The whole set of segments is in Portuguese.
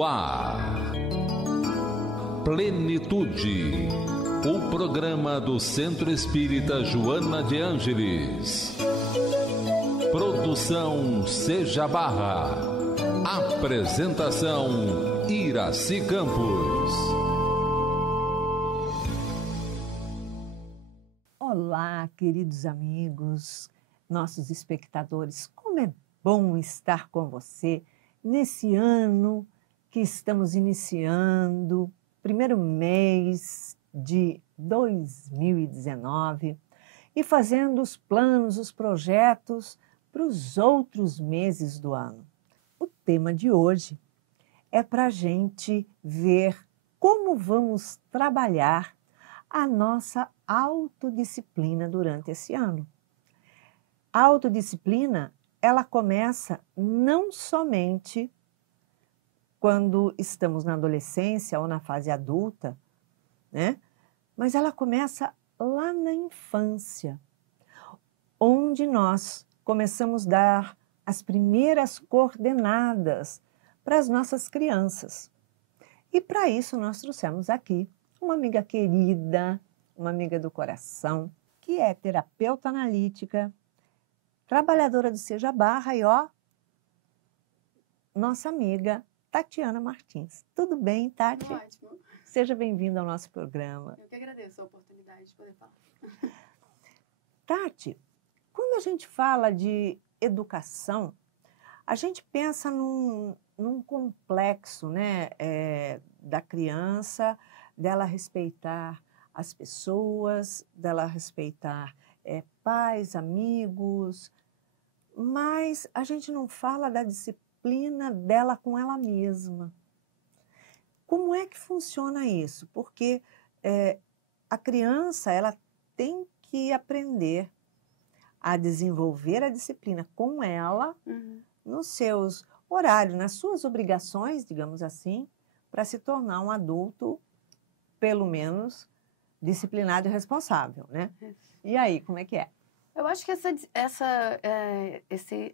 no ar. Plenitude, o programa do Centro Espírita Joana de Ângeles. Produção Seja Barra. Apresentação Iraci Campos. Olá, queridos amigos, nossos espectadores, como é bom estar com você nesse ano que estamos iniciando, primeiro mês de 2019, e fazendo os planos, os projetos para os outros meses do ano. O tema de hoje é para a gente ver como vamos trabalhar a nossa autodisciplina durante esse ano. A autodisciplina, ela começa não somente quando estamos na adolescência ou na fase adulta, né? Mas ela começa lá na infância, onde nós começamos a dar as primeiras coordenadas para as nossas crianças. E para isso nós trouxemos aqui uma amiga querida, uma amiga do coração, que é terapeuta analítica, trabalhadora do Seja Barra e, nossa amiga Tatiana Martins. Tudo bem, Tati? Tudo ótimo. Seja bem-vinda ao nosso programa. Eu que agradeço a oportunidade de poder falar. Tati, quando a gente fala de educação, a gente pensa num complexo, né, da criança, dela respeitar as pessoas, dela respeitar pais, amigos, mas a gente não fala da disciplina dela com ela mesma. Como é que funciona isso? Porque a criança, ela tem que aprender a desenvolver a disciplina com ela, nos seus horários, nas suas obrigações, digamos assim, para se tornar um adulto, pelo menos, disciplinado e responsável, né? E aí, como é que é? Eu acho que esse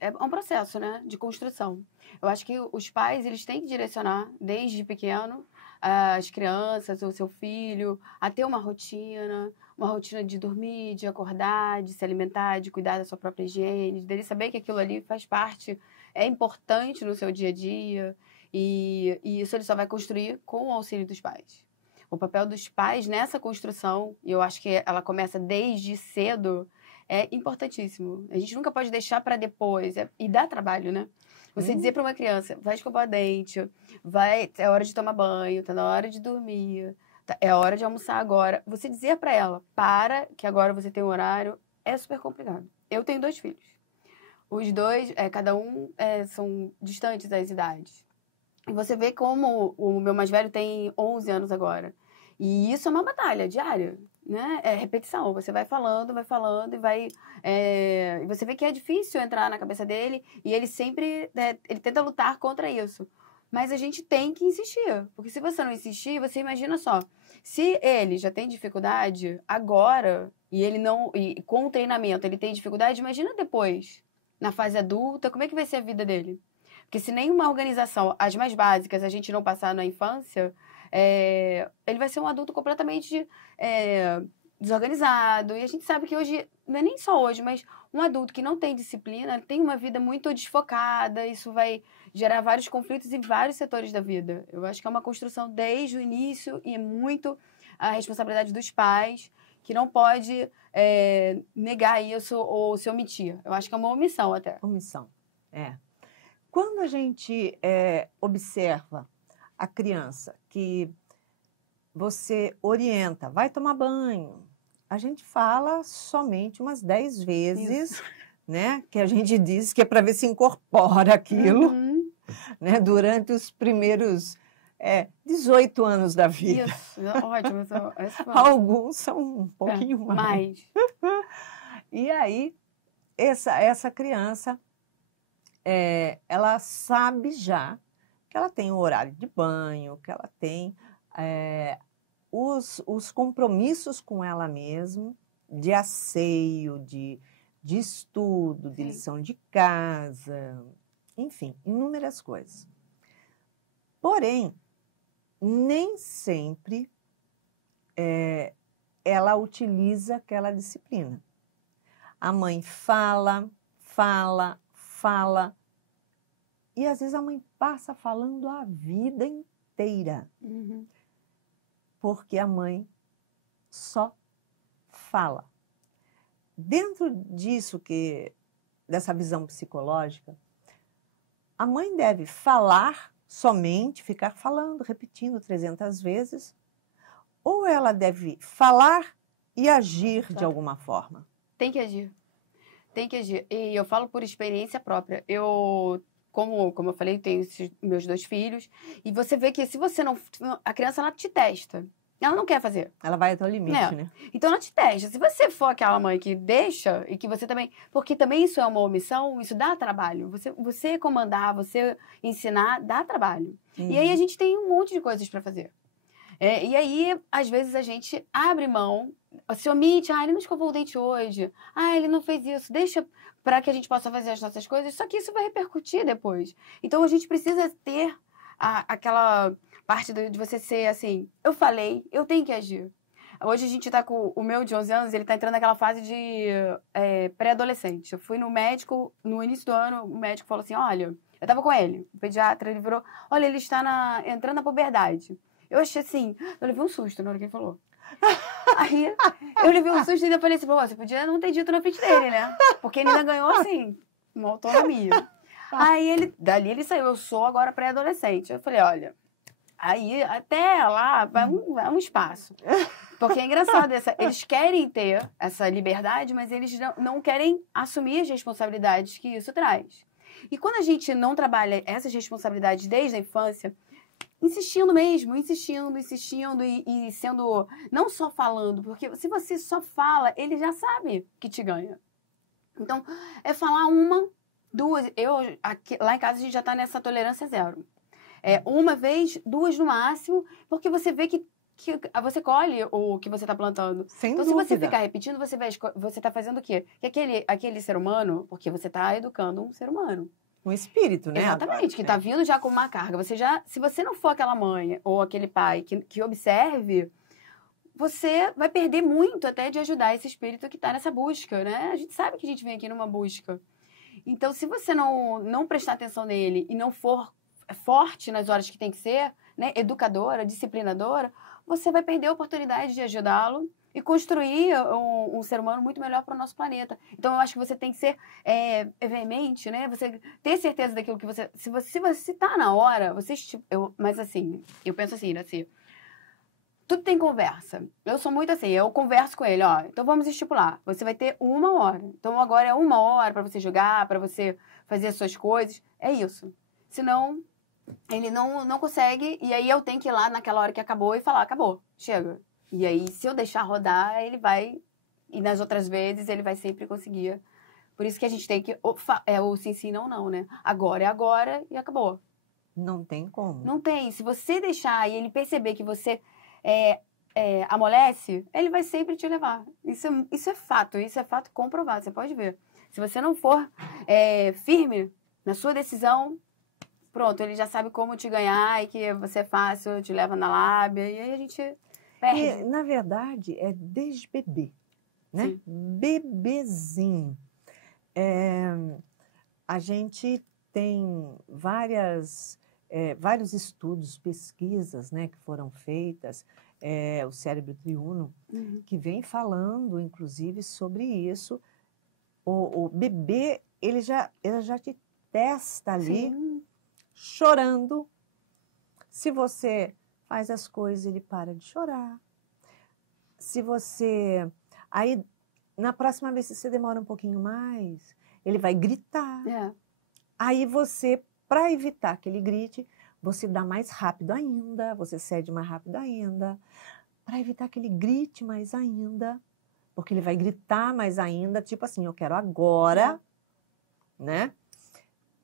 é um processo, né, de construção. Eu acho que os pais, eles têm que direcionar, desde pequeno, as crianças, o seu filho, a ter uma rotina de dormir, de acordar, de se alimentar, de cuidar da sua própria higiene, dele saber que aquilo ali faz parte, é importante no seu dia a dia, e isso ele só vai construir com o auxílio dos pais. O papel dos pais nessa construção, e eu acho que ela começa desde cedo, é importantíssimo. A gente nunca pode deixar para depois, e dá trabalho, né? Você dizer para uma criança, vai escovar o dente, é hora de tomar banho, tá na hora de dormir, é hora de almoçar agora. Você dizer para ela, que agora você tem um horário, é super complicado. Eu tenho 2 filhos. Os dois, cada um são distantes das idades. E você vê como o meu mais velho tem 11 anos agora. E isso é uma batalha diária, né? É repetição. Você vai falando e vai... e você vê que é difícil entrar na cabeça dele e ele sempre... ele tenta lutar contra isso. Mas a gente tem que insistir. Porque se você não insistir, você imagina só. Se ele já tem dificuldade agora e com o treinamento ele tem dificuldade, imagina depois, na fase adulta, como é que vai ser a vida dele? Porque se nenhuma organização, as mais básicas, a gente não passar na infância, ele vai ser um adulto completamente desorganizado. E a gente sabe que hoje, não é nem só hoje, mas um adulto que não tem disciplina tem uma vida muito desfocada. Isso vai gerar vários conflitos em vários setores da vida. Eu acho que é uma construção desde o início e é muito a responsabilidade dos pais, que não pode negar isso ou se omitir. Eu acho que é uma omissão até. Omissão, Quando a gente observa a criança que você orienta, vai tomar banho, a gente fala somente umas 10 vezes, né? Que a gente diz que é para ver se incorpora aquilo, né? Durante os primeiros 18 anos da vida. Isso, ótimo. Alguns são um pouquinho mais. E aí, essa criança... ela sabe já que ela tem o horário de banho, que ela tem os compromissos com ela mesma, de asseio, de estudo, de lição de casa, enfim, inúmeras coisas. Porém, nem sempre ela utiliza aquela disciplina. A mãe fala, e às vezes a mãe passa falando a vida inteira, porque a mãe só fala. Dentro disso, dessa visão psicológica, a mãe deve falar somente, ficar falando, repetindo 300 vezes, ou ela deve falar e agir de alguma forma? Tem que agir. Tem que agir. E eu falo por experiência própria. Eu, como eu falei, tenho esses meus 2 filhos. E você vê que se você não... A criança, ela te testa. Ela não quer fazer. Ela vai até o limite, né? Então, ela te testa. Se você for aquela mãe que deixa e que você também... Porque também isso é uma omissão, isso dá trabalho. Você comandar, você ensinar, dá trabalho. E aí a gente tem um monte de coisas para fazer. E aí, às vezes, a gente abre mão, se omite, ele não escovou o dente hoje, ele não fez isso, deixa para que a gente possa fazer as nossas coisas, só que isso vai repercutir depois. Então, a gente precisa ter aquela parte de você ser assim, eu falei, eu tenho que agir. Hoje a gente tá com o meu de 11 anos, ele tá entrando naquela fase de pré-adolescente. Eu fui no médico, no início do ano, o médico falou assim, olha, eu tava com ele, o pediatra, ele virou, olha, ele está entrando na puberdade. Eu achei assim, eu levei um susto na hora que ele falou. Aí eu levei um susto e ainda falei assim, você podia não ter dito na frente dele, né? Porque ele ainda ganhou, assim, uma autonomia. Aí dali ele saiu, eu sou agora pré-adolescente. Eu falei, olha, aí até lá vai um espaço. Porque é engraçado, eles querem ter essa liberdade, mas eles não querem assumir as responsabilidades que isso traz. E quando a gente não trabalha essas responsabilidades desde a infância, insistindo mesmo, insistindo e sendo, não só falando, porque se você só fala, ele já sabe que te ganha. Então, é falar 1, 2, lá em casa a gente já tá nessa tolerância 0. Uma vez, 2 no máximo, porque você vê que você colhe o que você está plantando. Sem então, dúvida. Se você ficar repetindo, você está fazendo o quê? Que aquele ser humano, porque você está educando um ser humano. Um espírito, né? Exatamente, que está vindo já com uma carga. Se você não for aquela mãe ou aquele pai que observe, você vai perder muito até de ajudar esse espírito que está nessa busca, né? A gente sabe que a gente vem aqui numa busca. Então, se você não prestar atenção nele e não for forte nas horas que tem que ser, né? Educadora, disciplinadora, você vai perder a oportunidade de ajudá-lo e construir um ser humano muito melhor para o nosso planeta. Então, eu acho que você tem que ser veemente, né? Você ter certeza daquilo que você... Se você tá na hora, mas assim, eu penso assim, tudo tem conversa. Eu sou muito assim, eu converso com ele, então vamos estipular. Você vai ter 1 hora. Então, agora é 1 hora para você jogar, para você fazer as suas coisas. É isso. Senão, ele não consegue, e aí eu tenho que ir lá naquela hora que acabou e falar, acabou, chega. E aí, se eu deixar rodar, ele vai... E nas outras vezes, ele vai sempre conseguir. Por isso que a gente tem que... o sim, não, né? Agora é agora e acabou. Não tem como. Não tem. Se você deixar e ele perceber que você amolece, ele vai sempre te levar. Isso é fato. Isso é fato comprovado. Você pode ver. Se você não for firme na sua decisão, pronto, ele já sabe como te ganhar e que você é fácil, te leva na lábia. E aí a gente... E, na verdade, é desde bebê, né? Sim. Bebezinho. A gente tem vários estudos, pesquisas, né, que foram feitas, o cérebro triuno, que vem falando, inclusive, sobre isso. O bebê, ele já te testa ali, Sim. chorando. Se você faz as coisas, ele para de chorar. Se você... Aí, na próxima vez, se você demora um pouquinho mais, ele vai gritar. Aí você, para evitar que ele grite, você dá mais rápido ainda, você cede mais rápido ainda, para evitar que ele grite mais ainda, porque ele vai gritar mais ainda, tipo assim, eu quero agora, né?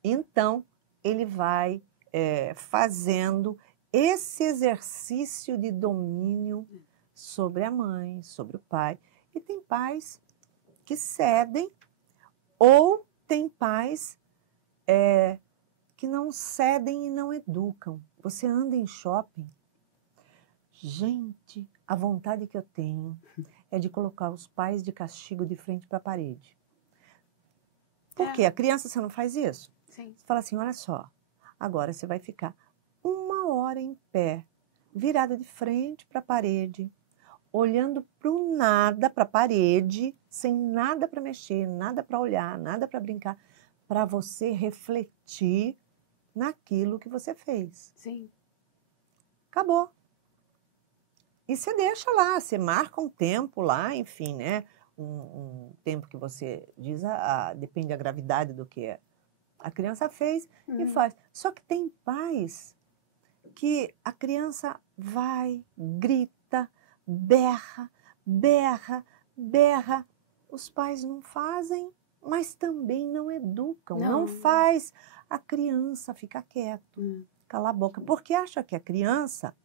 Então, ele vai fazendo esse exercício de domínio sobre a mãe, sobre o pai. E tem pais que cedem, ou tem pais que não cedem e não educam. Você anda em shopping, gente, a vontade que eu tenho é de colocar os pais de castigo de frente para a parede. Por quê? A criança, você não faz isso? Sim. Você fala assim, olha só, agora você vai ficar 1 hora em pé, virado de frente para a parede, olhando para o nada, para a parede, sem nada para mexer, nada para olhar, nada para brincar, para você refletir naquilo que você fez. Sim. Acabou. E você deixa lá, você marca um tempo lá, enfim, né? Um tempo que você diz, depende da gravidade do que a criança fez e faz. Só que tem pais que a criança vai, grita, berra, berra, berra. Os pais não fazem, mas também não educam. Não faz. A criança fica quieto, cala a boca. Porque acha que a criança,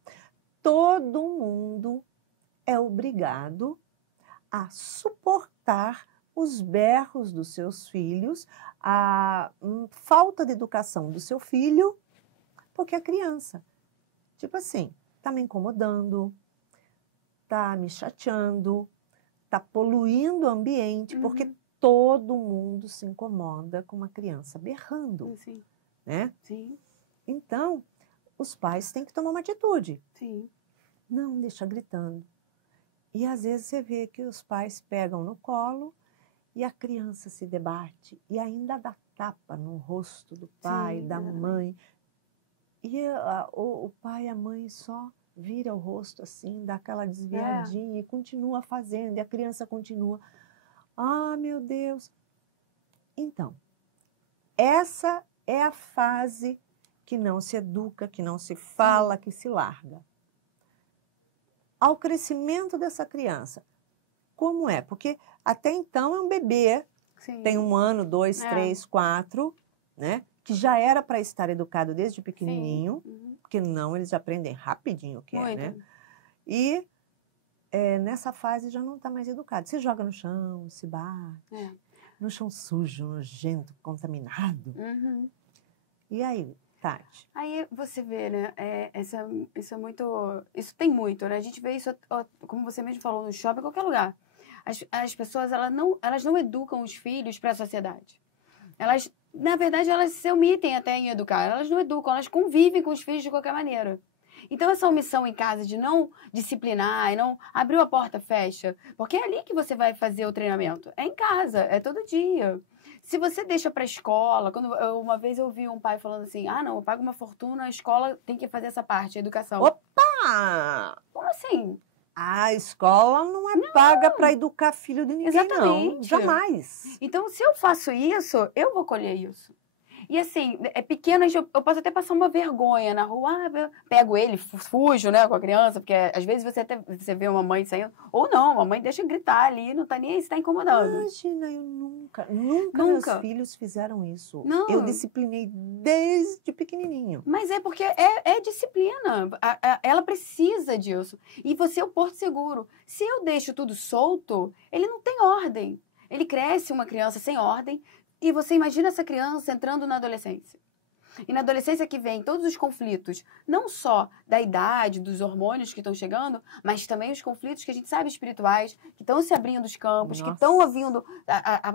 todo mundo é obrigado a suportar os berros dos seus filhos, a falta de educação do seu filho, porque a criança, tipo assim, tá me incomodando, tá me chateando, tá poluindo o ambiente, porque todo mundo se incomoda com uma criança berrando, Sim. né? Sim. Então, os pais têm que tomar uma atitude. Sim. Não deixa gritando. E às vezes você vê que os pais pegam no colo e a criança se debate e ainda dá tapa no rosto do pai, da mãe. E o pai e a mãe só vira o rosto assim, dá aquela desviadinha e continua fazendo, e a criança continua. Ah, meu Deus! Então, essa é a fase que não se educa, que não se fala, que se larga. Ao crescimento dessa criança, como é? Porque até então é um bebê, tem 1 ano, 2, 3, 4, né? Que já era para estar educado desde pequenininho, porque não, eles aprendem rapidinho o que é, né? E nessa fase já não está mais educado. Se joga no chão, se bate, no chão sujo, nojento, contaminado. E aí, Tati? Aí você vê, né? Isso é muito. Isso tem muito, né? A gente vê isso, como você mesmo falou, no shopping, em qualquer lugar. As pessoas, elas não educam os filhos para a sociedade. Elas, na verdade, elas se omitem até em educar. Elas não educam, elas convivem com os filhos de qualquer maneira. Então, essa omissão em casa de não disciplinar e não abriu a porta, fecha. Porque é ali que você vai fazer o treinamento. É em casa, é todo dia. Se você deixa para a escola, uma vez eu ouvi um pai falando assim, não, eu pago uma fortuna, a escola tem que fazer essa parte, a educação. Opa! Como assim? A escola não é paga para educar filho de ninguém, Exatamente. não. Jamais. Então, se eu faço isso, eu vou colher isso. E assim, é pequeno, eu posso até passar uma vergonha na rua, pego ele, fujo, né, com a criança, porque às vezes você vê uma mãe saindo, ou não, a mãe deixa gritar ali, não tá nem aí se tá incomodando. Imagina, eu nunca meus filhos fizeram isso. Não. Eu disciplinei desde pequenininho. Mas é porque é disciplina, ela precisa disso. E você é o porto seguro. Se eu deixo tudo solto, ele não tem ordem. Ele cresce uma criança sem ordem, e você imagina essa criança entrando na adolescência. E na adolescência que vem todos os conflitos, não só da idade, dos hormônios que estão chegando, mas também os conflitos que a gente sabe espirituais, que estão se abrindo os campos, que estão vindo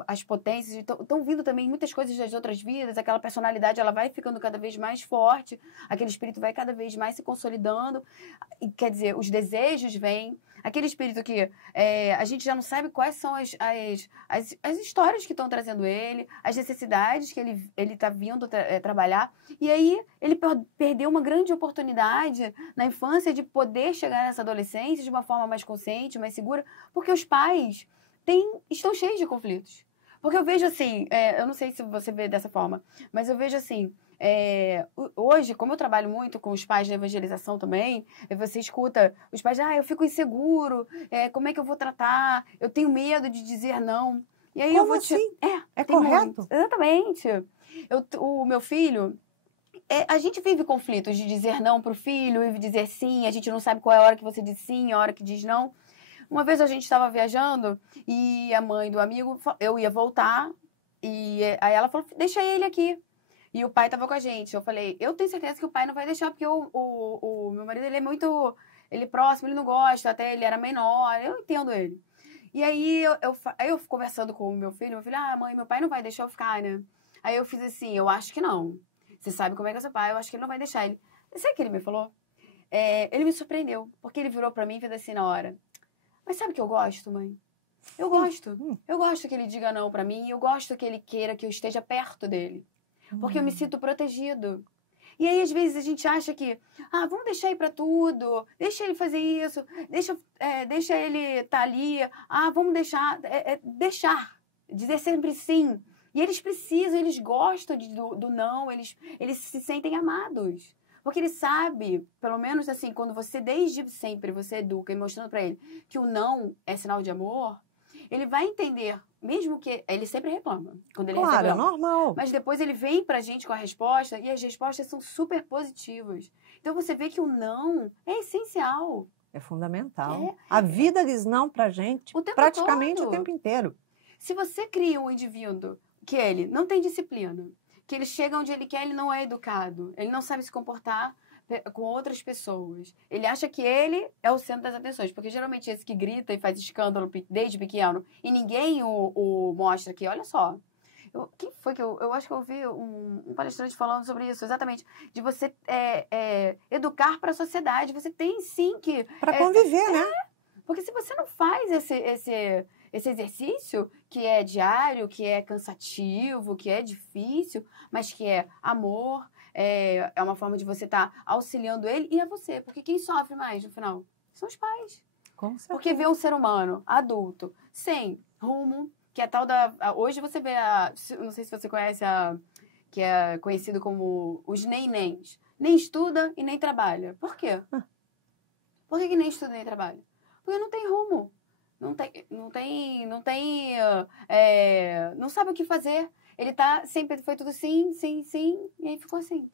as potências, estão vindo também muitas coisas das outras vidas, aquela personalidade ela vai ficando cada vez mais forte, aquele espírito vai cada vez mais se consolidando, e, quer dizer, os desejos vêm, aquele espírito que a gente já não sabe quais são as histórias que estão trazendo ele, as necessidades que ele está vindo trabalhar. E aí ele perdeu uma grande oportunidade na infância de poder chegar nessa adolescência de uma forma mais consciente, mais segura, porque os pais estão cheios de conflitos. Porque eu vejo assim, eu não sei se você vê dessa forma, mas eu vejo assim, hoje, como eu trabalho muito com os pais de evangelização também, você escuta os pais, eu fico inseguro, como é que eu vou tratar? Eu tenho medo de dizer não. E aí Como assim? É correto? Exatamente. O meu filho, a gente vive conflitos de dizer não pro filho e dizer sim, a gente não sabe qual é a hora que você diz sim, a hora que diz não. Uma vez a gente estava viajando e a mãe do amigo, eu ia voltar, e aí ela falou, deixa ele aqui. E o pai tava com a gente. Eu falei, eu tenho certeza que o pai não vai deixar, porque o meu marido, ele é muito... Ele é próximo, ele não gosta, até ele era menor, eu entendo ele. E aí eu conversando com o meu filho, mãe, meu pai não vai deixar eu ficar, né? Aí eu fiz assim, eu acho que não. Você sabe como é que é seu pai, eu acho que ele não vai deixar ele. Sabe o que ele me falou? Ele me surpreendeu, porque ele virou pra mim e fez assim na hora. Mas sabe o que eu gosto, mãe? Eu gosto. Eu gosto que ele diga não pra mim, e eu gosto que ele queira que eu esteja perto dele. Porque eu me sinto protegido. E aí, às vezes, a gente acha que, vamos deixar ir pra tudo, deixa ele fazer isso, deixa ele estar ali, vamos deixar, dizer sempre sim. E eles precisam, eles gostam do não, eles se sentem amados. Porque ele sabe, pelo menos assim, quando você, desde sempre, você educa e mostrando pra ele que o não é sinal de amor, ele vai entender, mesmo que ele sempre reclama quando ele recebe Claro, é não. normal. Mas depois ele vem pra gente com a resposta e as respostas são super positivas. Então você vê que o não é essencial. É fundamental. A vida diz não pra gente O tempo praticamente todo. o tempo inteiro. Se você cria um indivíduo que ele não tem disciplina, que ele chega onde ele quer, ele não é educado, ele não sabe se comportar com outras pessoas. Ele acha que ele é o centro das atenções, porque geralmente esse que grita e faz escândalo desde pequeno e ninguém o mostra que, olha só, quem foi que eu acho que eu ouvi um palestrante falando sobre isso, exatamente, de você educar para a sociedade. Você tem sim que... Para conviver, né? Porque se você não faz esse exercício, que é diário, que é cansativo, que é difícil, mas que é amor, é uma forma de você estar auxiliando ele e a você. Porque quem sofre mais no final? São os pais. Com certeza. Porque vê um ser humano adulto, sem rumo, que é tal da... Hoje você vê não sei se você conhece que é conhecido como os nenéns. Nem estuda e nem trabalha. Por quê? Por que nem estuda e nem trabalha? Porque não tem rumo. Não sabe o que fazer. Ele sempre foi tudo sim, sim, sim, e aí ficou assim.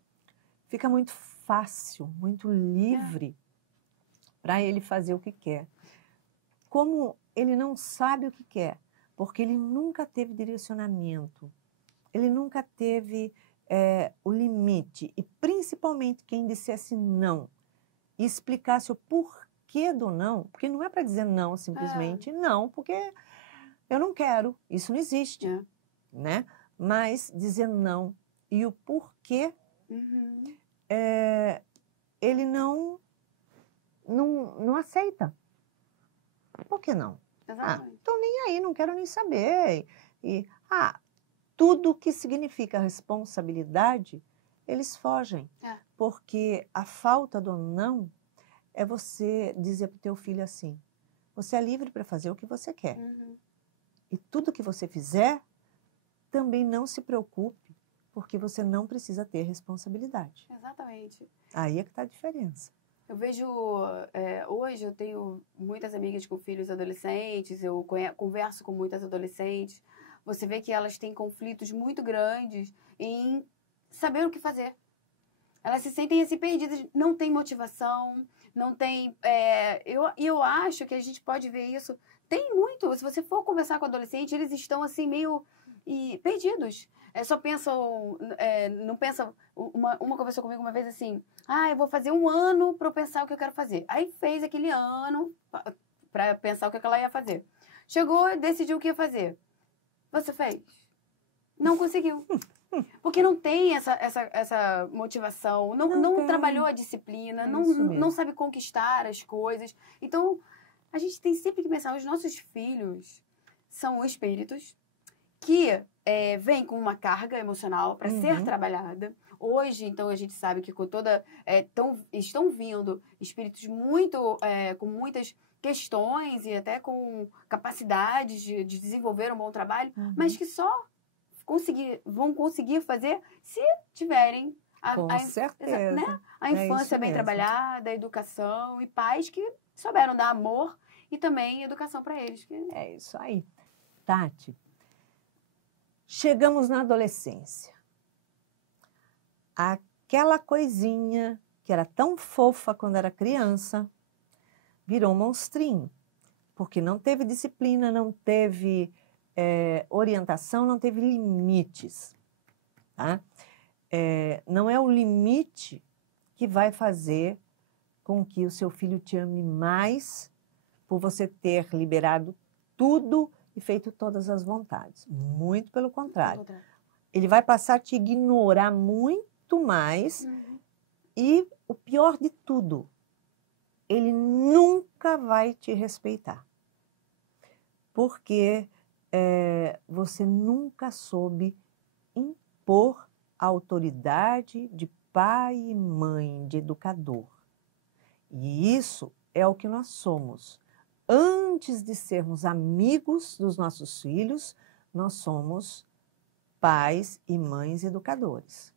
Fica muito fácil, muito livre para ele fazer o que quer. Como ele não sabe o que quer, porque ele nunca teve direcionamento, ele nunca teve o limite, e principalmente quem dissesse não e explicasse o porquê do não, porque não é para dizer não simplesmente, não, porque eu não quero, isso não existe, né? Mas dizer não e o porquê, ele não aceita. Por que não? Então nem aí, não quero nem saber. Tudo que significa responsabilidade, eles fogem. Porque a falta do não é você dizer para o teu filho assim, você é livre para fazer o que você quer. E tudo que você fizer, também não se preocupe, porque você não precisa ter responsabilidade. Exatamente. Aí é que está a diferença. Eu vejo, hoje eu tenho muitas amigas com filhos adolescentes, eu converso com muitas adolescentes, você vê que elas têm conflitos muito grandes em saber o que fazer. Elas se sentem assim perdidas, não tem motivação, não tem... eu acho que a gente pode ver isso. Tem muito, se você for conversar com adolescente, eles estão assim meio perdidos. Só pensam, não pensam... Uma conversou comigo uma vez assim, eu vou fazer 1 ano para eu pensar o que eu quero fazer. Aí fez aquele ano para pensar o que ela ia fazer. Chegou e decidiu o que ia fazer. Você fez? Não conseguiu. Porque não tem essa motivação, não trabalhou a disciplina, não sabe conquistar as coisas. Então, a gente tem sempre que pensar, os nossos filhos são espíritos que vêm com uma carga emocional para ser trabalhada. Hoje, então, a gente sabe que com estão vindo espíritos com muitas questões e até com capacidades de desenvolver um bom trabalho, mas que só vão conseguir fazer se tiverem certeza. Né? A infância bem trabalhada, a educação e pais que souberam dar amor e também educação para eles. É isso aí. Tati, chegamos na adolescência. Aquela coisinha que era tão fofa quando era criança virou um monstrinho, porque não teve disciplina, não teve orientação, não teve limites. Tá? não é o limite que vai fazer com que o seu filho te ame mais por você ter liberado tudo e feito todas as vontades. Muito pelo contrário. Ele vai passar a te ignorar muito mais e, o pior de tudo, ele nunca vai te respeitar. Porque você nunca soube impor a autoridade de pai e mãe, de educador. E isso é o que nós somos. Antes de sermos amigos dos nossos filhos, nós somos pais e mães educadores.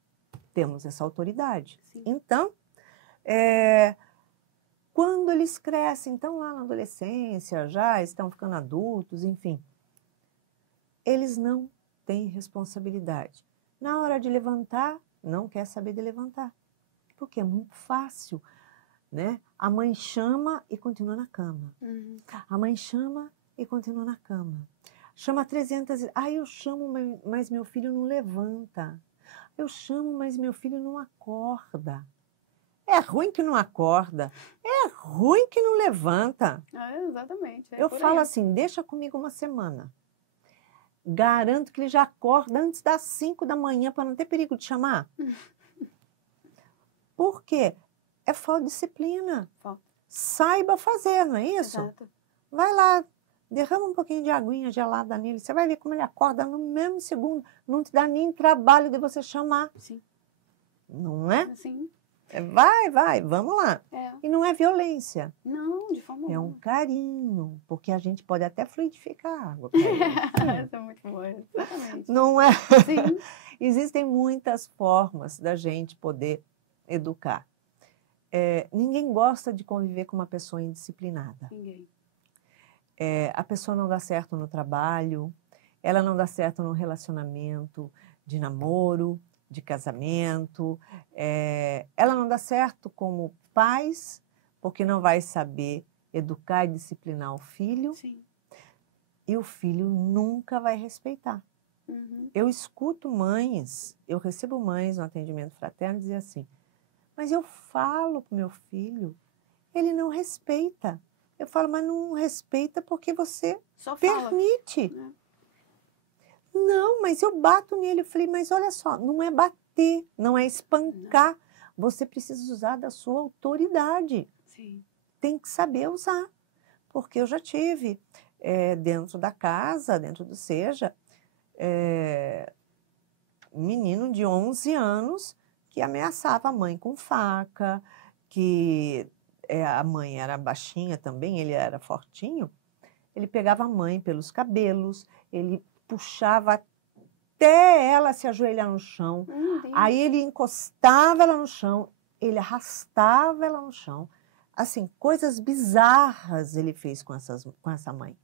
Temos essa autoridade. Sim. Então, quando eles crescem, estão lá na adolescência, já estão ficando adultos, enfim, eles não têm responsabilidade. Na hora de levantar, não quer saber de levantar, porque é muito fácil, né? A mãe chama e continua na cama. A mãe chama e continua na cama. Chama 300 vezes. Eu chamo, mas meu filho não levanta. Eu chamo, mas meu filho não acorda. É ruim que não acorda. É ruim que não levanta. Exatamente. Eu falo assim, deixa comigo uma semana. Garanto que ele já acorda antes das 5 da manhã para não ter perigo de chamar. Por quê? É falta de disciplina. Saiba fazer, não é isso? Exato. Vai lá, derrama um pouquinho de aguinha gelada nele. Você vai ver como ele acorda no mesmo segundo. Não te dá nem trabalho de você chamar. Sim. Não é? Sim. Vai, vamos lá. E não é violência. Não, de forma alguma. É um carinho, porque a gente pode até fluidificar a água. Essa é muito boa, exatamente. Não é? Sim. Existem muitas formas da gente poder educar. Ninguém gosta de conviver com uma pessoa indisciplinada. Ninguém. A pessoa não dá certo no trabalho, ela não dá certo no relacionamento de namoro, de casamento, ela não dá certo como pais, porque não vai saber educar e disciplinar o filho. Sim. E o filho nunca vai respeitar. Eu escuto mães, eu recebo mães no atendimento fraterno dizer assim, mas eu falo para o meu filho, ele não respeita. Eu falo, mas não respeita porque você só permite. Não, mas eu bato nele. Eu falei, mas olha só, não é bater, não é espancar. Não. Você precisa usar da sua autoridade. Sim. Tem que saber usar. Porque eu já tive dentro da casa, dentro do SEJA, um menino de 11 anos que ameaçava a mãe com faca, que a mãe era baixinha também, ele era fortinho. Ele pegava a mãe pelos cabelos, ele puxava até ela se ajoelhar no chão. Aí ele encostava ela no chão, ele arrastava ela no chão. Assim, coisas bizarras ele fez com essa mãe.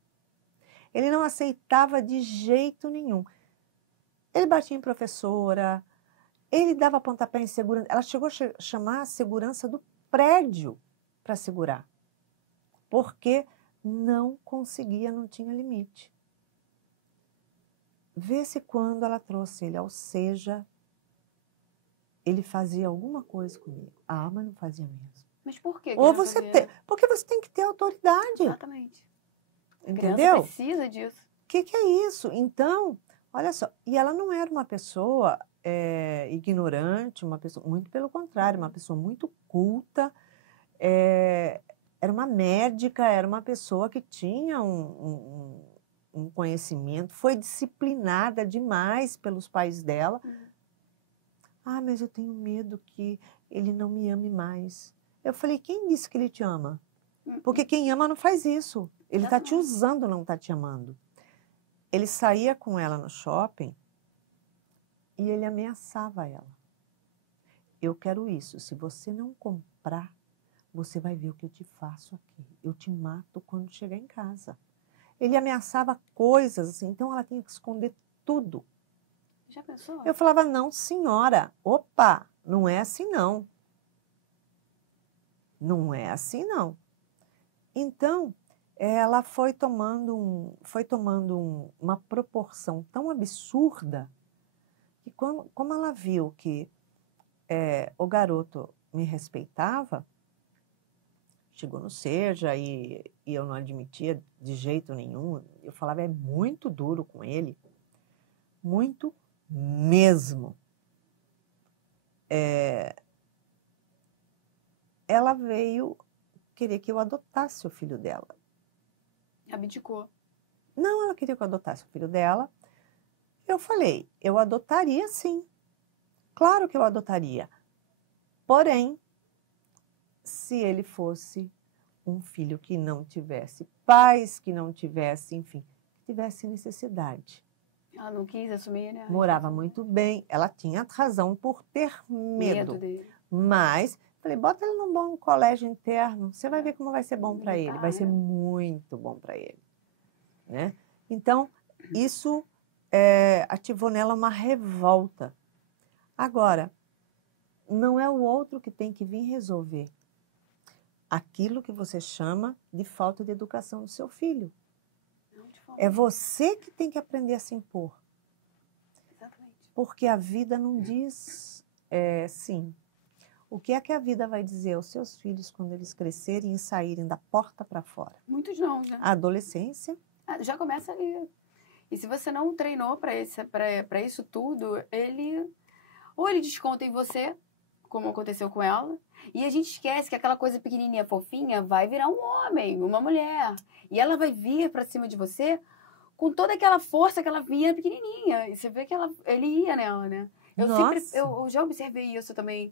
Ele não aceitava de jeito nenhum. Ele batia em professora, ele dava pontapé em segurança. Ela chegou a chamar a segurança do prédio para segurar. Porque não conseguia, não tinha limite. Vê-se quando ela trouxe ele ao SEJA, ele fazia alguma coisa comigo. Mas não fazia mesmo. Mas por quê? Porque você tem que ter autoridade. Exatamente. Entendeu? A criança precisa disso. O que é isso? Então, olha só, e ela não era uma pessoa ignorante, uma pessoa, muito pelo contrário, uma pessoa muito culta, era uma médica, era uma pessoa que tinha um conhecimento, foi disciplinada demais pelos pais dela. Mas eu tenho medo que ele não me ame mais. Eu falei, quem disse que ele te ama? Porque quem ama não faz isso. Ele está te usando, não está te amando. Ele saía com ela no shopping e ele ameaçava ela. Eu quero isso. Se você não comprar, você vai ver o que eu te faço aqui. Eu te mato quando chegar em casa. Ele ameaçava coisas, assim, então ela tinha que esconder tudo. Já pensou? Eu falava, não, senhora. Opa, não é assim, não. Não é assim, não. Então, ela foi tomando uma proporção tão absurda que como ela viu que o garoto me respeitava, chegou no Seja e eu não admitia de jeito nenhum. Eu falava, é muito duro com ele, muito mesmo. Ela veio querer que eu adotasse o filho dela. Abdicou. Não, ela queria que eu adotasse o filho dela. Eu falei, eu adotaria sim. Claro que eu adotaria. Porém, se ele fosse um filho que não tivesse pais, que não tivesse, enfim, que tivesse necessidade. Ela não quis assumir, né? Morava muito bem. Ela tinha razão por ter medo. Dele. Mas, falei, bota ele num bom colégio interno. Você vai ver como vai ser bom para ele. Vai ser muito bom para ele. Né? Então, isso ativou nela uma revolta. Agora, não é o outro que tem que vir resolver aquilo que você chama de falta de educação do seu filho. É você que tem que aprender a se impor. Exatamente. Porque a vida não diz sim. O que é que a vida vai dizer aos seus filhos quando eles crescerem e saírem da porta para fora? Muitos não, né? A adolescência. Já começa ali. E se você não treinou para isso tudo, ou ele desconta em você, como aconteceu com ela, e a gente esquece que aquela coisa pequenininha, fofinha, vai virar um homem, uma mulher. E ela vai vir para cima de você com toda aquela força que ela vinha pequenininha. E você vê que ele ia nela, né? Eu já observei isso também.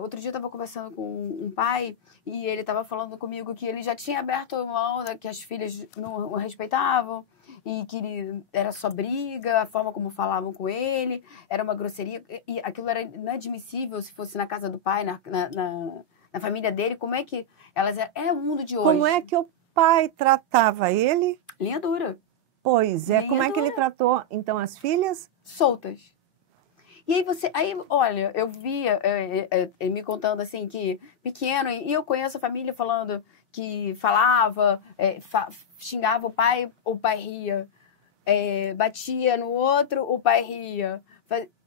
Outro dia eu estava conversando com um pai e ele estava falando comigo que ele já tinha aberto mão, que as filhas não o respeitavam e que ele era só briga, a forma como falavam com ele, era uma grosseria. E aquilo era inadmissível se fosse na casa do pai, na família dele. Como é que elas eram? É o mundo de hoje. Como é que o pai tratava ele? Linha dura. Pois é. Como é que ele tratou, então, as filhas? Soltas. E aí olha, eu via ele me contando assim que pequeno, e eu conheço a família falando que falava, xingava o pai ria, batia no outro, o pai ria.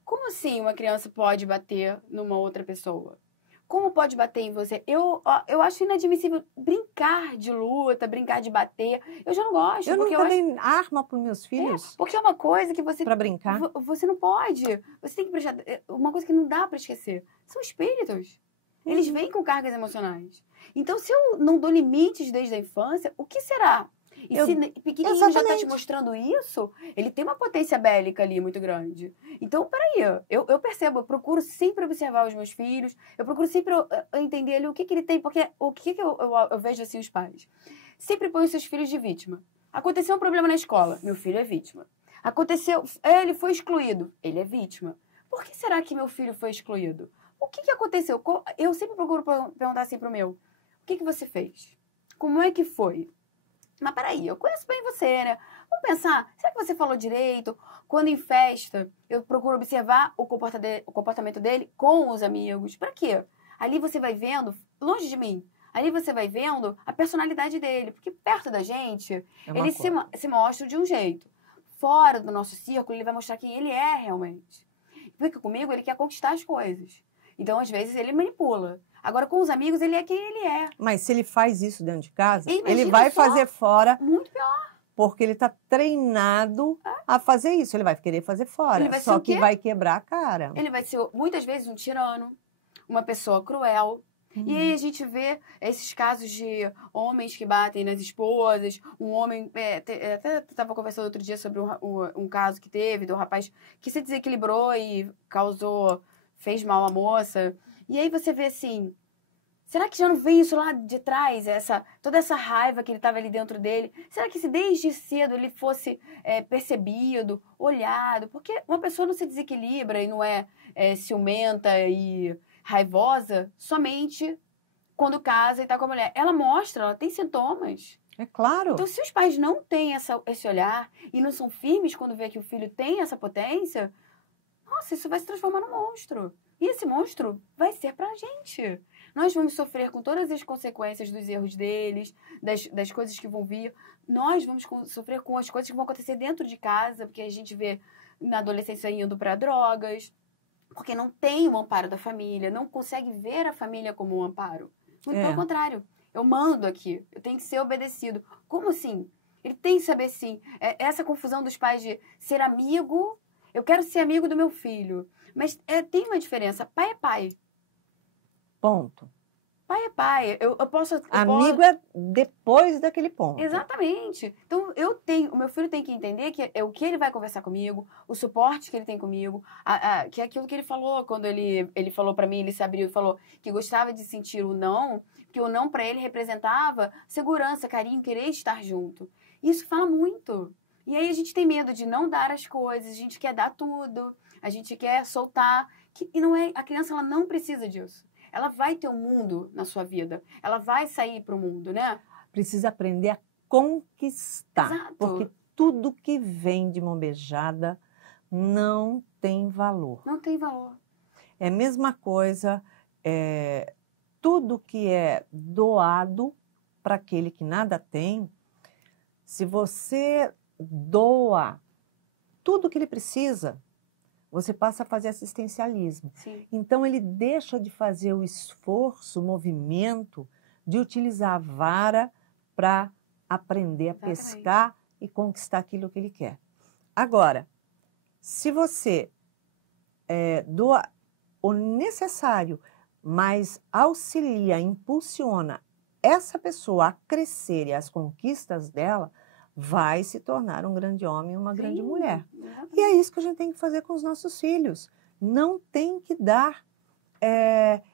Como assim uma criança pode bater numa outra pessoa? Como pode bater em você? Eu acho inadmissível brincar de luta, brincar de bater. Eu já não gosto. Eu nunca dei arma para os meus filhos. Porque é uma coisa que você... Para brincar. Você não pode. Você tem que prestar... Uma coisa que não dá para esquecer. São espíritos. Eles vêm com cargas emocionais. Então, se eu não dou limites desde a infância, o que será? E se pequenininho já está te mostrando isso, ele tem uma potência bélica ali muito grande. Então, peraí, eu percebo, eu procuro sempre observar os meus filhos, eu procuro sempre entender ali o que ele tem, porque o que eu vejo assim os pais. Sempre põe os seus filhos de vítima. Aconteceu um problema na escola, meu filho é vítima. Aconteceu, ele foi excluído, ele é vítima. Por que será que meu filho foi excluído? O que aconteceu? Eu sempre procuro perguntar assim pro meu, o que você fez? Como é que foi? Mas peraí, eu conheço bem você, né? Vamos pensar, será que você falou direito? Quando em festa, eu procuro observar o comportamento dele com os amigos. Pra quê? Ali você vai vendo, longe de mim, ali você vai vendo a personalidade dele. Porque perto da gente, ele se mostra de um jeito. Fora do nosso círculo, ele vai mostrar quem ele é realmente. Porque comigo, ele quer conquistar as coisas. Então, às vezes, ele manipula. Agora, com os amigos, ele é quem ele é. Mas se ele faz isso dentro de casa, ele vai fazer fora. Muito pior. Porque ele está treinado a fazer isso. Ele vai querer fazer fora. Só que vai quebrar a cara. Ele vai ser, muitas vezes, um tirano, uma pessoa cruel. E aí a gente vê esses casos de homens que batem nas esposas. Um homem... até estava conversando outro dia sobre um caso que teve do rapaz que se desequilibrou e fez mal à moça. E aí você vê assim, será que já não veio isso lá de trás, toda essa raiva que ele estava ali dentro dele? Será que se desde cedo ele fosse percebido, olhado? Porque uma pessoa não se desequilibra e não é ciumenta e raivosa somente quando casa e está com a mulher. Ela tem sintomas. É claro. Então, se os pais não têm esse olhar e não são firmes quando vê que o filho tem essa potência, nossa, isso vai se transformar num monstro. E esse monstro vai ser pra gente. Nós vamos sofrer com todas as consequências dos erros deles, das coisas que vão vir. Nós vamos sofrer com as coisas que vão acontecer dentro de casa, porque a gente vê na adolescência indo para drogas, Porque não tem o amparo da família, não consegue ver a família como um amparo. Muito pelo contrário. Eu mando aqui, eu tenho que ser obedecido. Como assim? Ele tem que saber sim. Essa confusão dos pais de ser amigo, eu quero ser amigo do meu filho. Mas tem uma diferença. Pai é pai. Ponto. Pai é pai. Eu posso... Amigo é depois daquele ponto. Exatamente. Então, o meu filho tem que entender que é o que ele vai conversar comigo, o suporte que ele tem comigo, que é aquilo que ele falou quando ele falou pra mim, ele se abriu e falou que gostava de sentir o não, que o não pra ele representava segurança, carinho, querer estar junto. Isso fala muito. E aí a gente tem medo de não dar as coisas, a gente quer dar tudo, a gente quer soltar. E não é, a criança ela não precisa disso. Ela vai ter um mundo na sua vida. Ela vai sair para o mundo, né? Precisa aprender a conquistar. Exato. Porque tudo que vem de mão beijada não tem valor. Não tem valor. É a mesma coisa, tudo que é doado para aquele que nada tem, se você doa tudo que ele precisa, você passa a fazer assistencialismo. Sim. Então, ele deixa de fazer o esforço, o movimento de utilizar a vara para aprender a pescar e conquistar aquilo que ele quer. Agora, se você doa o necessário, mas auxilia, impulsiona essa pessoa a crescer e as conquistas dela, vai se tornar um grande homem e uma grande mulher. E é isso que a gente tem que fazer com os nossos filhos. Não tem que dar.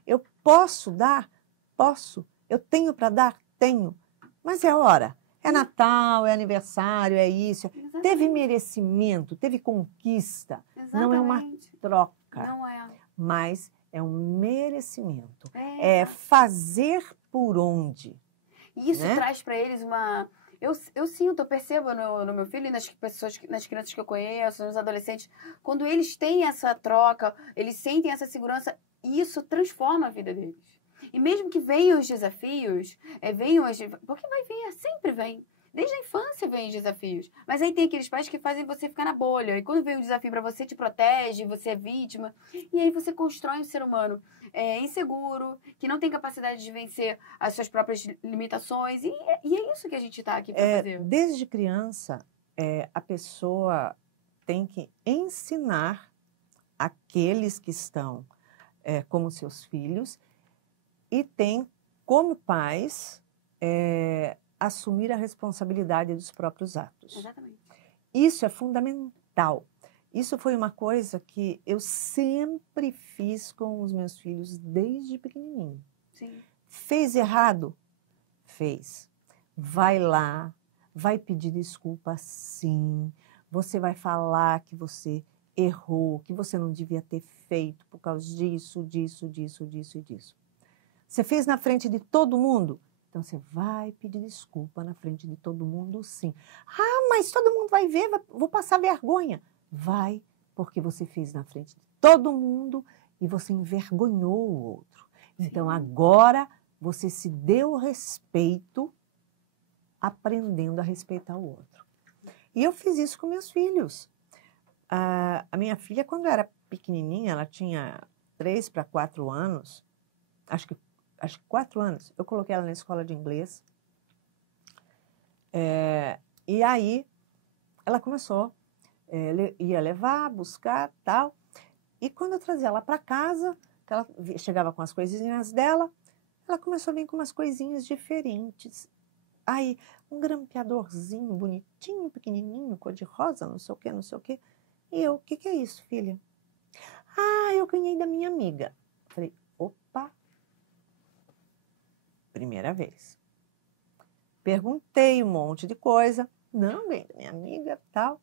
Eu posso dar? Posso. Eu tenho para dar? Tenho. Mas é hora. É Natal, é aniversário, é isso. Exatamente. Teve merecimento, teve conquista. Exatamente. Não é uma troca. Não é. Mas é um merecimento. É fazer por onde. E isso né? traz para eles uma... Eu sinto, eu percebo no meu filho e nas crianças que eu conheço, nos adolescentes, quando eles têm essa troca, eles sentem essa segurança, isso transforma a vida deles. E mesmo que venham os desafios, porque vai vir, sempre vem. Desde a infância vem os desafios. Mas aí tem aqueles pais que fazem você ficar na bolha. E quando vem um desafio para você, te protege, você é vítima. E aí você constrói um ser humano inseguro, que não tem capacidade de vencer as suas próprias limitações. E é isso que a gente está aqui para fazer. Desde criança, a pessoa tem que ensinar aqueles que estão como seus filhos e tem, como pais, assumir a responsabilidade dos próprios atos. Exatamente. Isso é fundamental. Isso foi uma coisa que eu sempre fiz com os meus filhos desde pequenininho. Sim. Fez errado? Fez. Vai lá, vai pedir desculpa sim. Você vai falar que você errou, que você não devia ter feito por causa disso, disso, disso, disso e disso. Você fez na frente de todo mundo? Então, você vai pedir desculpa na frente de todo mundo, sim. Ah, mas todo mundo vai ver, vou passar vergonha. Vai, porque você fez na frente de todo mundo e você envergonhou o outro. Então, agora, você se deu respeito aprendendo a respeitar o outro. E eu fiz isso com meus filhos. A minha filha, quando era pequenininha, ela tinha 3 para 4 anos, acho que 4 anos, eu coloquei ela na escola de inglês. E aí, ela começou, ia levar, buscar, tal. E quando eu trazia ela para casa, que ela chegava com as coisinhas dela, ela começou a vir com umas coisinhas diferentes. Aí, um grampeadorzinho bonitinho, pequenininho, cor de rosa, não sei o quê, não sei o quê. E eu, o que é isso, filha? Ah, eu ganhei da minha amiga. Falei, opa. Primeira vez. Perguntei um monte de coisa. Não, ganhei da minha amiga, tal.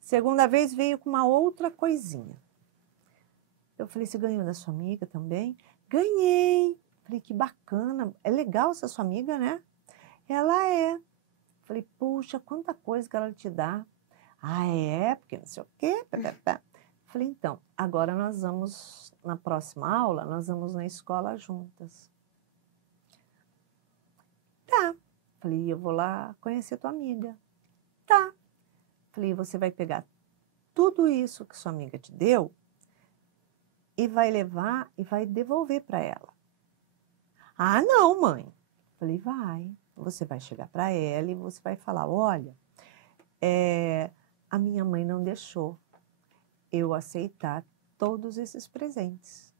Segunda vez veio com uma outra coisinha. Eu falei, você ganhou da sua amiga também? Ganhei. Falei, que bacana. É legal essa sua amiga, né? Ela é. Falei, puxa, quanta coisa que ela te dá. Ah, porque não sei o quê. Falei, então, agora nós vamos, na próxima aula, nós vamos na escola juntas. Tá. Falei, eu vou lá conhecer tua amiga. Tá. Falei, você vai pegar tudo isso que sua amiga te deu e vai levar e vai devolver para ela. Ah, não, mãe. Falei, vai. Você vai chegar para ela e você vai falar, olha, a minha mãe não deixou eu aceitar todos esses presentes.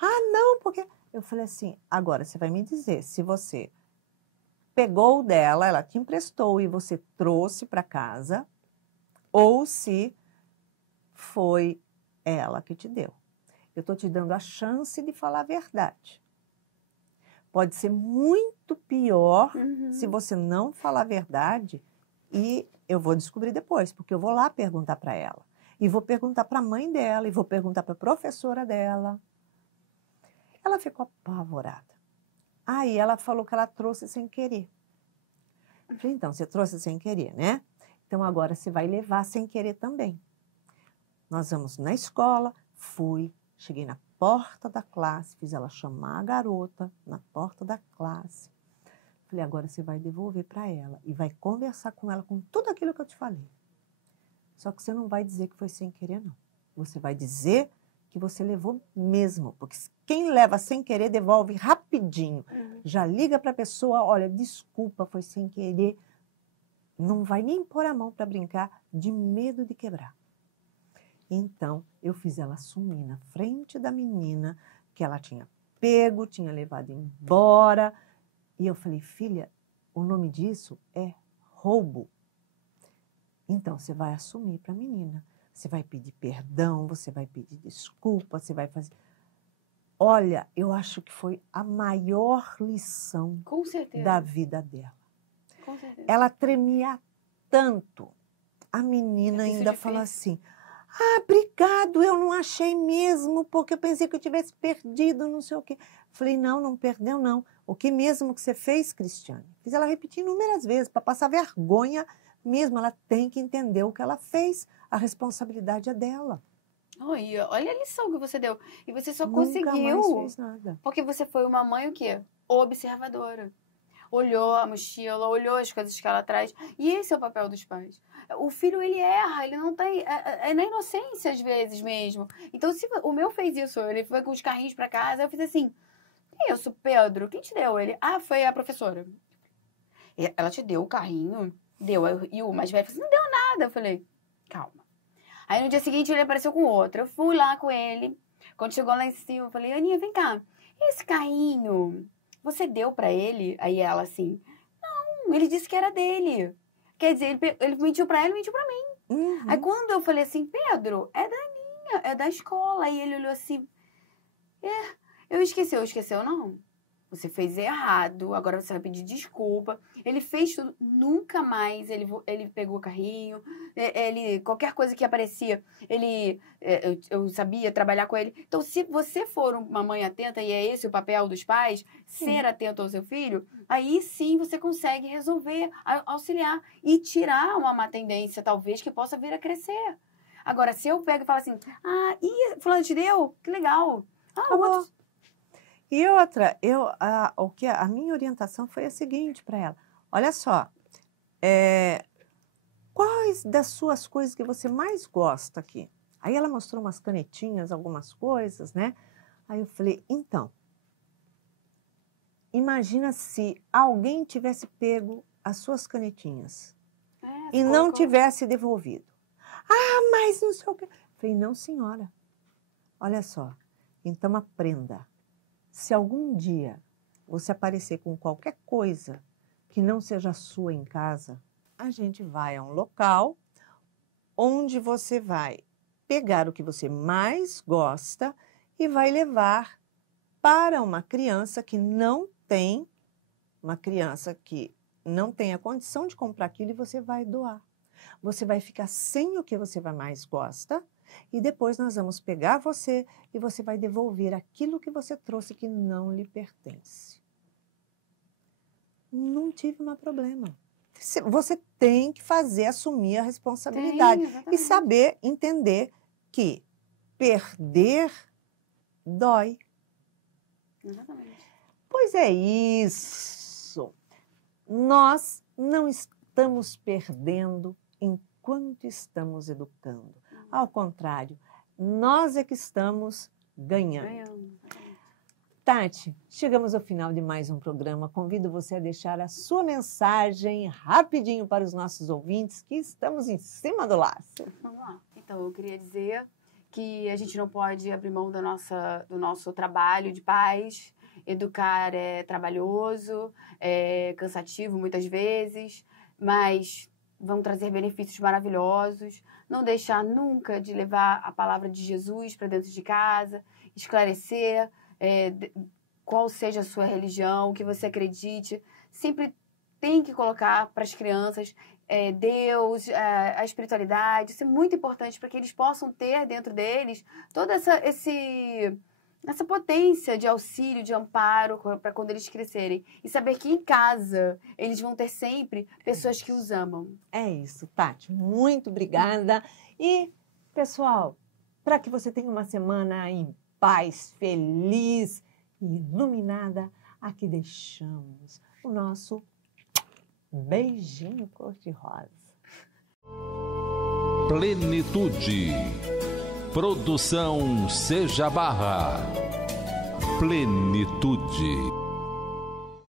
Ah, não, porque... Eu falei assim, agora você vai me dizer, se você pegou dela, ela te emprestou e você trouxe para casa, ou se foi ela que te deu. Eu estou te dando a chance de falar a verdade. Pode ser muito pior se você não falar a verdade e eu vou descobrir depois, porque eu vou lá perguntar para ela. E vou perguntar para a mãe dela, e vou perguntar para a professora dela. Ela ficou apavorada. Aí ela falou que ela trouxe sem querer. Eu falei, então, você trouxe sem querer, né? Então agora você vai levar sem querer também. Nós vamos na escola, cheguei na porta da classe, fiz ela chamar a garota na porta da classe. Falei, agora você vai devolver para ela e vai conversar com ela com tudo aquilo que eu te falei. Só que você não vai dizer que foi sem querer, não. Você vai dizer que você levou mesmo, porque quem leva sem querer devolve rapidinho. Já liga para a pessoa, olha, desculpa, foi sem querer. Não vai nem pôr a mão para brincar, de medo de quebrar. Então, eu fiz ela assumir na frente da menina que ela tinha pego, tinha levado embora. E eu falei, filha, o nome disso é roubo. Então, você vai assumir para a menina. Você vai pedir perdão, você vai pedir desculpa, você vai fazer... Olha, eu acho que foi a maior lição Com certeza. da vida dela. Com certeza. Ela tremia tanto. A menina ainda falou assim, ah, obrigado, eu não achei mesmo, porque eu pensei que eu tivesse perdido, não sei o quê. Falei, não, não perdeu, não. O que mesmo que você fez, Cristiane? Fiz ela repetir inúmeras vezes, para passar vergonha mesmo. Ela tem que entender o que ela fez. A responsabilidade é dela. Olha a lição que você deu. E você só Nunca conseguiu mais fez nada. porque você foi uma mãe o quê? Observadora. Olhou a mochila, olhou as coisas que ela traz. E esse é o papel dos pais. O filho, ele erra, ele não tem... É na inocência, às vezes, mesmo. Então, se o meu fez isso, ele foi com os carrinhos pra casa, eu fiz assim, isso, Pedro, quem te deu ele? Ah, foi a professora. Ela te deu o carrinho? Deu. E o mais velho falou assim, não deu nada. Eu falei, calma. Aí, no dia seguinte, ele apareceu com outro. Eu fui lá com ele. Quando chegou lá em cima, eu falei, Aninha, vem cá. Esse carrinho... Você deu pra ele? Aí ela assim, não, ele disse que era dele. Quer dizer, ele mentiu pra ela e mentiu pra mim. Aí quando eu falei assim, Pedro, é da Aninha, é da escola. Aí ele olhou assim, eu esqueceu não. Você fez errado, agora você vai pedir desculpa. Ele fez tudo, nunca mais ele pegou o carrinho, qualquer coisa que aparecia, eu sabia trabalhar com ele. Então, se você for uma mãe atenta, e é esse o papel dos pais, ser atento ao seu filho, aí sim você consegue resolver, auxiliar e tirar uma má tendência, talvez, que possa vir a crescer. Agora, se eu pego e falo assim, fulano te deu? Que legal. O outro... E outra, a minha orientação foi a seguinte para ela. Olha só, quais das suas coisas que você mais gosta aqui? Aí ela mostrou umas canetinhas, algumas coisas, né? Aí eu falei, então, imagina se alguém tivesse pego as suas canetinhas e não tivesse devolvido. Ah, mas não sei o quê. Eu falei, não, senhora. Olha só, então aprenda. Se algum dia você aparecer com qualquer coisa que não seja sua em casa, a gente vai a um local onde você vai pegar o que você mais gosta e vai levar para uma criança que não tem a condição de comprar aquilo e você vai doar. Você vai ficar sem o que você mais gosta e depois nós vamos pegar você e você vai devolver aquilo que você trouxe que não lhe pertence. Não tive mais problema. Você tem que assumir a responsabilidade e saber entender que perder dói. Exatamente. Pois é isso. Nós não estamos perdendo enquanto estamos educando. Ao contrário, nós é que estamos ganhando. Tati, chegamos ao final de mais um programa. Convido você a deixar a sua mensagem rapidinho para os nossos ouvintes, que estamos em cima do laço. Vamos lá. Então, eu queria dizer que a gente não pode abrir mão do nosso trabalho de pais. Educar é trabalhoso, é cansativo muitas vezes, mas vão trazer benefícios maravilhosos. Não deixar nunca de levar a palavra de Jesus para dentro de casa, esclarecer qual seja a sua religião, o que você acredite. Sempre tem que colocar para as crianças Deus, a espiritualidade. Isso é muito importante para que eles possam ter dentro deles toda essa potência de auxílio, de amparo para quando eles crescerem. E saber que em casa eles vão ter sempre pessoas que os amam. É isso, Tati. Muito obrigada. E, pessoal, para que você tenha uma semana em paz, feliz e iluminada, aqui deixamos o nosso beijinho cor-de-rosa. Plenitude. Produção Seja Barra. Plenitude.